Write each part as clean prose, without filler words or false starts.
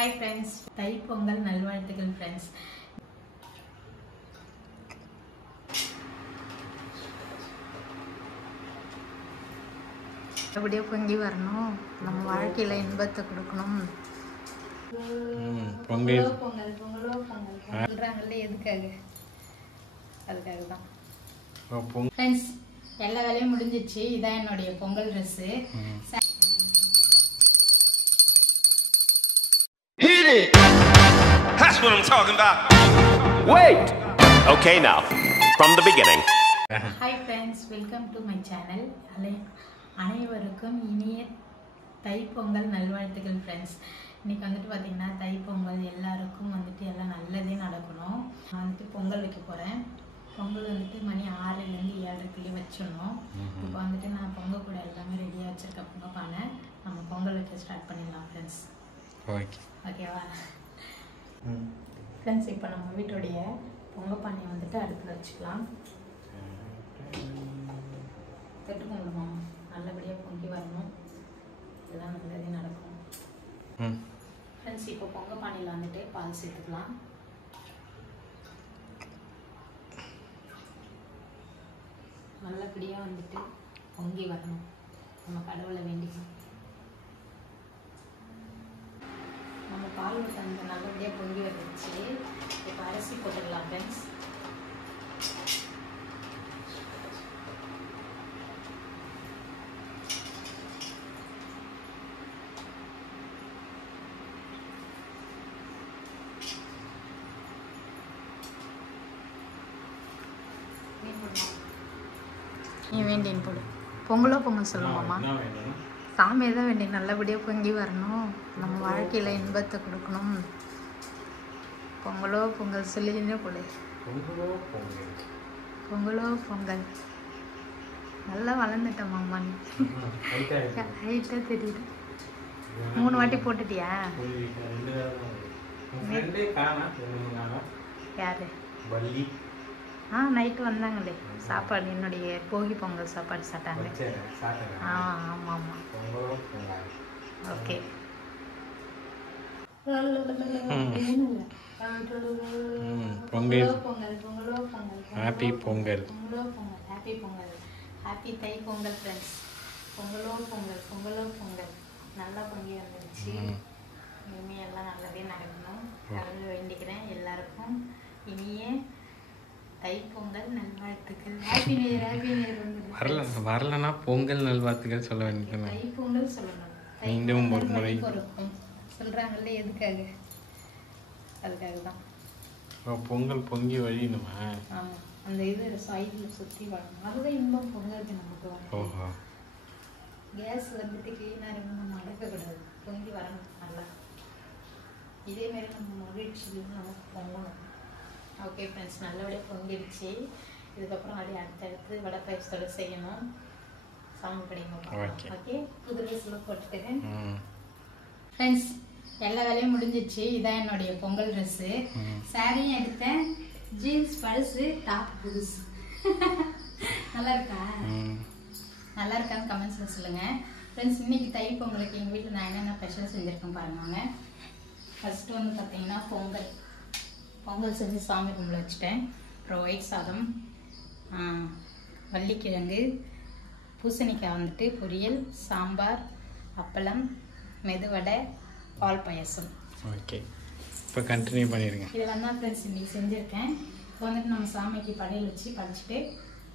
Hi friends, Thai Pongal நல்வாழ்த்துக்கள் friends. அப்படியே பொங்கி வரணும், நம்ம வாழ்க்கையில இன்பத்தை கொடுக்கணும். பொங்கல் பொங்கல் பொங்கலோ பொங்கல் சொல்றாங்கல்ல, எதுக்காக? அதுக்காக தான். ஃப்ரெண்ட்ஸ், எல்லா வேலையும் முடிஞ்சிச்சு. இதான் என்னுடைய Pongal dress. That's what I'm talking about. Wait! Okay, now, from the beginning. Hi friends, welcome to my channel. அனைவருக்கும் இனிய தை பொங்கல் நல்வாழ்த்துக்கள் ஃப்ரெண்ட்ஸ். இன்னைக்கு வந்துட்டு பார்த்தீங்கன்னா தை பொங்கல் எல்லாருக்கும் வந்துட்டு எல்லாம் நல்லதே நடக்கணும். நான் வந்துட்டு பொங்கல் வைக்க போகிறேன். பொங்கல் வந்துட்டு மணி 6லேருந்து 7:30 வச்சிடணும். இப்போ வந்துட்டு நான் பொங்கல் கூட எல்லாமே ரெடியாக வச்சுருக்கேன். பொங்கல் பானை நம்ம பொங்கல் வைக்க ஸ்டார்ட் பண்ணிடலாம் ஃப்ரெண்ட்ஸ். ஓகேவா ஃப்ரெண்ட்ஸ்? இப்போ நம்ம வீட்டுடைய பொங்கல் பானையை வந்துட்டு அடுப்பில் வச்சுக்கலாம். தொட்டு பொங்கலுமா நல்லபடியாக பொங்கி வரணும், இதெல்லாம் நல்லதே நடக்கும் ஃப்ரெண்ட்ஸ். இப்போ பொங்கல் பானையில் வந்துட்டு பால் சேர்த்துக்கலாம். நல்லபடியாக வந்துட்டு பொங்கி வரணும், நம்ம கடவுளை வேண்டிக்கலாம். நம்ம பால் வந்து நல்லபடியாக பொங்கி வந்துடுச்சு. இப்போ அரிசி போட்டுக்கலாம் ஃப்ரெண்ட்ஸ். நீ வேண்டின்னு போடு. பொங்கலோ பொங்கல் சொல்லுமாம்மா? சாமி தான் வேண்டி நல்லபடியாக பொங்கி வரணும், நம்ம வாழ்க்கையில் இன்பத்தை கொடுக்கணும். பொங்கலோ பொங்கல் சொல்லினே போடு. பொங்கலோ பொங்கல். நல்லா வளர்ந்துட்டமாம்மா, நீ ஹைட்டாக தெரியுது. 3 வாட்டி போட்டுட்டியா? யாரு? நைட்டு வந்தாங்களே சாப்பாடு, என்னுடைய போகி பொங்கல் சாப்பாடு சாப்பிட்டாங்க. ஆமாம் ஆமாம். ஓகே. பொங்கல் பொங்கல் பொங்கலோ பொங்கல். ஹாப்பி பொங்கல். பொங்கலோ பொங்கல். ஹாப்பி பொங்கல். ஹாப்பி தை பொங்கல் ஃப்ரெண்ட்ஸ். பொங்கலோ பொங்கல் பொங்கலோ பொங்கல். நல்லா பொங்கி வந்துடுச்சு. இனிமேல் எல்லாம் நல்லதே நடக்கணும், கடவுள் வேண்டிக்கிறேன். எல்லாருக்கும் இனிய தை பொங்கல் நல்வாழ்த்துக்கள். Happy new year. Happy new year. வரலன்னா பொங்கல் நல்வாழ்த்துக்கள் சொல்ல வேண்டியது. தை பொங்கல் சொல்லணும். மீண்டும் ஒரு முறை சொல்றாங்கல்ல, எதுக்காக? அதுக்காக தான். பொங்கல் பொங்கி வழியணுமா? ஆமா, அந்த இது சைடில் சுற்றி வரணும், அதுதான் இன்பம் பொங்கலுக்கு நமக்கு வரும். ஓஹோ. கேஸ் வந்துட்டு கிளீனாக இருந்து நம்ம அடக்கக்கூடாது, பொங்கி வரணும் நல்லா. இதேமாரி நம்ம மகிழ்ச்சியும் நமக்கு பொங்கணும். ஓகே ஃப்ரெண்ட்ஸ், நல்லபடியாக பொங்கிடுச்சு. இதுக்கப்புறம் அப்படியே அடுத்தடுத்து வடை பாயசத்தோடு செய்யணும். சாமி படிங்க. ஓகே, புது ட்ரெஸ்லாம் போட்டுட்டேன் ஃப்ரெண்ட்ஸ். எல்லா வேலையும் முடிஞ்சிச்சு. இதான் என்னுடைய பொங்கல் ட்ரெஸ்ஸு. சாரியும் எடுத்தேன், ஜீன்ஸ் பர்ஸு, டாப் புதுசு. நல்லா இருக்கா? நல்லா இருக்கான்னு கமெண்ட்ஸில் சொல்லுங்கள் ஃப்ரெண்ட்ஸ். இன்றைக்கி தை பொங்கலுக்கு எங்கள் வீட்டில் நான் என்னென்ன ஸ்பெஷல் செஞ்சுருக்கேன் பாருங்க. ஃபஸ்ட்டு வந்து பார்த்தீங்கன்னா பொங்கல் செஞ்சு சாமி கும்பிட வச்சுட்டேன். அப்புறம் ஒயிட் சாதம், வள்ளிக்கிழங்கு, பூசணிக்காய் வந்துட்டு பொரியல், சாம்பார், அப்பளம், மெதுவடை, பால் பாயசம். ஓகே, இப்போ கண்டினியூ பண்ணிடுங்க. இதெல்லாம் தான் ஃப்ரெண்ட்ஸ் இன்றைக்கி செஞ்சுருக்கேன். இப்போ வந்துட்டு நம்ம சாமிக்கு படையல் வச்சு படைச்சிட்டு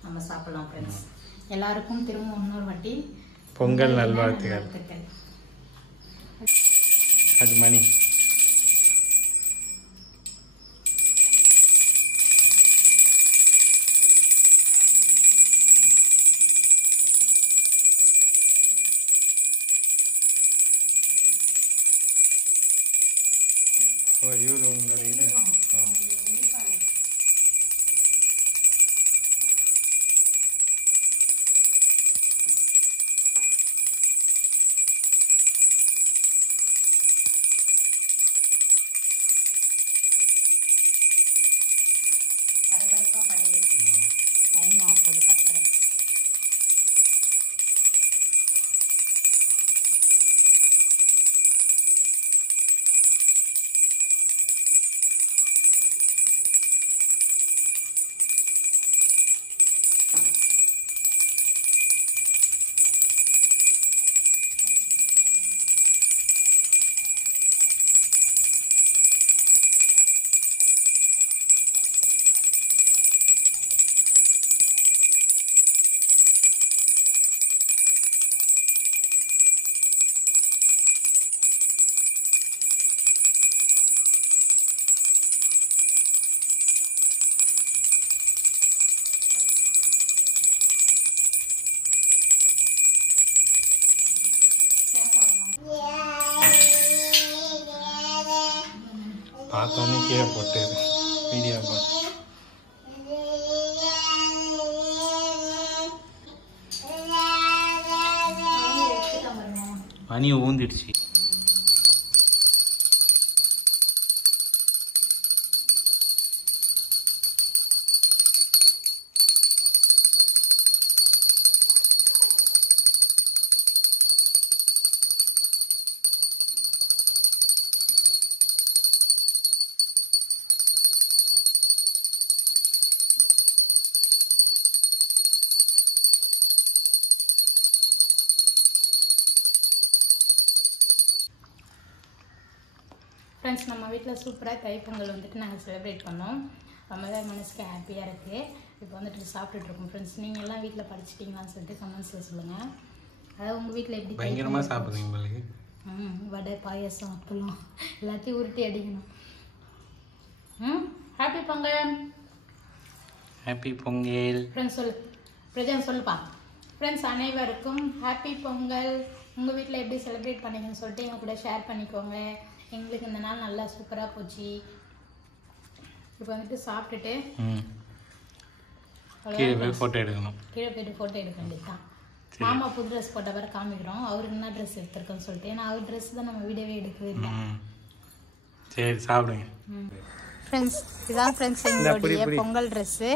நம்ம சாப்பிட்லாம் ஃப்ரெண்ட்ஸ். எல்லாருக்கும் திரும்ப இன்னொரு வாட்டி பொங்கல் நல்வாழ்த்துக்கள். அது மணி இவர் உங்களோட இது பரபரப்பாக படையல் டைம் ஆகுது 10:30. பார்த்தோன்னே கீழே போட்டு வீடியோ போட்டு மணி ஊந்திடுச்சு. ஃப்ரெண்ட்ஸ், நம்ம வீட்டில் சூப்பராக தைப்பொங்கல் வந்துட்டு நாங்கள் செலிப்ரேட் பண்ணோம். ரொம்பதான் மனசுக்கு ஹாப்பியாக இருக்குது. இப்போ வந்துட்டு சாப்பிட்டுட்ருக்கோம். ஃப்ரெண்ட்ஸ், நீங்கள் எல்லாம் வீட்டில் படிச்சிட்டிங்களான்னு சொல்லிட்டு கமெண்ட்ஸில் சொல்லுங்கள். அதாவது உங்கள் வீட்டில் எப்படி பயங்கரமாக சாப்பிட்றீங்க உங்களுக்கு? வடை, பாயசம், அப்பளம் எல்லாத்தையும் உருட்டி அடிக்கணும். Happy Pongal. Happy Pongal. Friends சொல்லு, பிரஜான் சொல்லுப்பா. ஃப்ரெண்ட்ஸ் அனைவருக்கும் ஹாப்பி பொங்கல். உங்கள் வீட்டில் எப்படி செலிப்ரேட் பண்ணீங்கன்னு சொல்லிட்டு எங்கள் கூட ஷேர் பண்ணிக்கோங்க. எங்களுக்கு இந்த நாள் நல்லா சூப்பராக போச்சு. இப்போ வந்துட்டு சாப்பிட்டுட்டு கீழே போய் ஃபோட்டோ எடுக்கணும். கீழே போய்ட்டு ஃபோட்டோ எடுக்க வேண்டியதுதான். மாமா புது ட்ரெஸ் போட்ட பிறகு காமிக்கிறோம் அவருக்கு என்ன ட்ரெஸ் எடுத்துருக்கோன்னு சொல்லிட்டு. ஏன்னா அவர் ட்ரெஸ் தான் நம்ம வீடியோவே எடுக்கவே இல்லை. சரி சாப்பிடுங்க. ஃப்ரெண்ட்ஸ், இதான் ஃப்ரெண்ட்ஸ் எங்களுடைய பொங்கல் ட்ரெஸ்ஸு.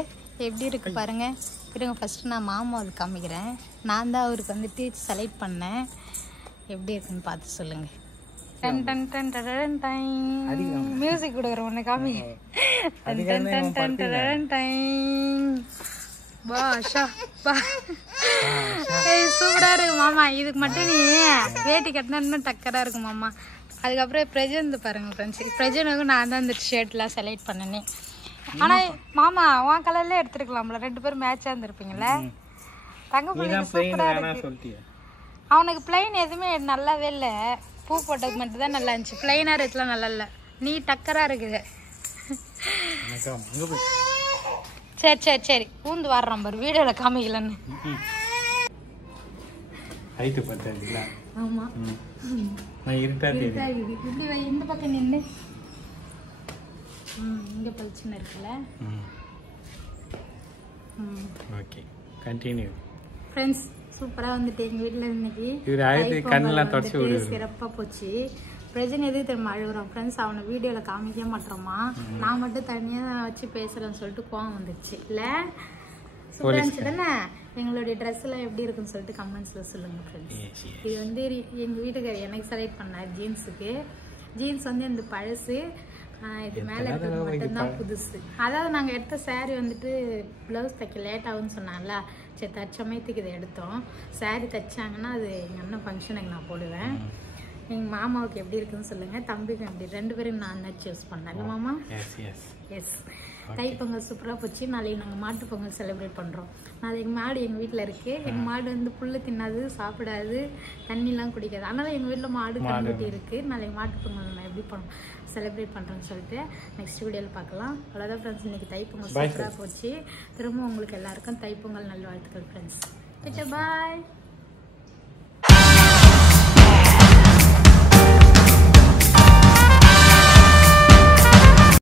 எப்படி இருக்குது பாருங்கள். இருங்க, ஃபஸ்ட்டு நான் மாமாவுக்கு காமிக்கிறேன். நான் தான் அவருக்கு வந்துட்டு செலக்ட் பண்ணேன். எப்படி இருக்குன்னு பார்த்து சொல்லுங்கள். Done done done done done music கொடுக்குறேன் ஒன்று காமி. Done done done done done done வா ஷா பா. சூப்பராக இருக்கு மாமா. இதுக்கு மட்டும் நீ வேட்டி கட்டினா இன்னும் டக்கராக இருக்கும் மாமா. அதுக்கப்புறம் பிரஜன் பாருங்கள் ஃப்ரெண்ட்ஸ். பிரஜனுக்கும் நான் தான் இந்த ஷர்ட்லாம் செலக்ட் பண்ணனே. ஆனால் மாமா உன் கலர்லேயே எடுத்துருக்கலாம்ல. 2 பேரும் மேட்சாக இருந்திருப்பீங்களே. தங்க பிள்ளை சூப்பராக இருக்கு. அவனுக்கு பிளைன் எதுவுமே நல்லாவே இல்லை. பூ போட்டது மட்டும் தான் நல்லா இருந்துச்சு. பிளைனாக இருக்குலாம் நல்லா இல்லை. நீ டக்கராக இருக்குது. சரி சரி சரி பூந்து வர்றோம் பாரு. வீடியோவில் காமிக்கலன்னு. ஹைட்டு பார்த்தீங்களா? ஆமாம், இருட்டாக இப்படி வை. இந்த பக்கம் நின்று இங்கே பளிச்சுன்னு இருக்குல்ல. Okay, continue. ஃப்ரெண்ட்ஸ், சூப்பராக வந்துட்டு எங்கள் வீட்டில் இன்னைக்கு கண்ணெல்லாம் தொடச்சி விடுது. சிறப்பாக போச்சு. பிரஜன் எதுக்கு தெரியுமா அழுகுறோம் ஃப்ரெண்ட்ஸ். அவனை வீடியோவில் காமிக்க மாட்டோமா. நான் மட்டும் தனியாக வச்சு பேசுகிறேன்னு சொல்லிட்டு கோவம் வந்துடுச்சு இல்லை. சூப்பராக இருந்துச்சு தானே. எங்களுடைய ட்ரெஸ் எல்லாம் எப்படி இருக்குன்னு சொல்லிட்டு கமெண்ட்ஸில் சொல்லுங்கள் ஃப்ரெண்ட்ஸ். இது வந்து எங்கள் வீட்டுக்காரர் எனக்கு செலக்ட் பண்ணார் ஜீன்ஸுக்கு. ஜீன்ஸ் வந்து இந்த பழசு. இது மேலே இருக்கிறது மட்டும்தான் புதுசு. அதாவது நாங்கள் எடுத்த சாரீ வந்துட்டு ப்ளவுஸ் தைக்க லேட் ஆகுன்னு சொன்னால. சரி, தற்சமயத்துக்கு இதை எடுத்தோம். சாரீ தைச்சாங்கன்னா அது எங்கள் அண்ணன் ஃபங்க்ஷனுக்கு நான் போடுவேன். எங்கள் மாமாவுக்கு எப்படி இருக்குன்னு சொல்லுங்கள். தம்பிக்கு எப்படி 2 பேரும் நான் தான் சூஸ் பண்ணேன் இல்லை மாமா. எஸ். தைப்பொங்கல் சூப்பராக போச்சு. நாளைக்கு நாங்கள் மாட்டு பொங்கல் செலிப்ரேட் பண்ணுறோம். நாளைக்கு மாடு எங்கள் வீட்டில் இருக்குது. எங்கள் மாடு வந்து புல் தின்னாது, சாப்பிடாது, தண்ணிலாம் குடிக்காது. அதனால் எங்கள் வீட்டில் மாடு கண்டுட்டி இருக்குது. நாளைக்கு மாட்டு பொங்கல் நான் எப்படி செலிப்ரேட் பண்ணுறேன்னு சொல்லிட்டு நெக்ஸ்ட் வீடியோவில் பார்க்கலாம். அவ்வளோதான் ஃப்ரெண்ட்ஸ். இன்றைக்கி தைப்பொங்கல் சூப்பராக போச்சு. திரும்ப உங்களுக்கு எல்லாருக்கும் தைப்பொங்கல் நல்வாழ்த்துக்கள் ஃப்ரெண்ட்ஸ். பாய்.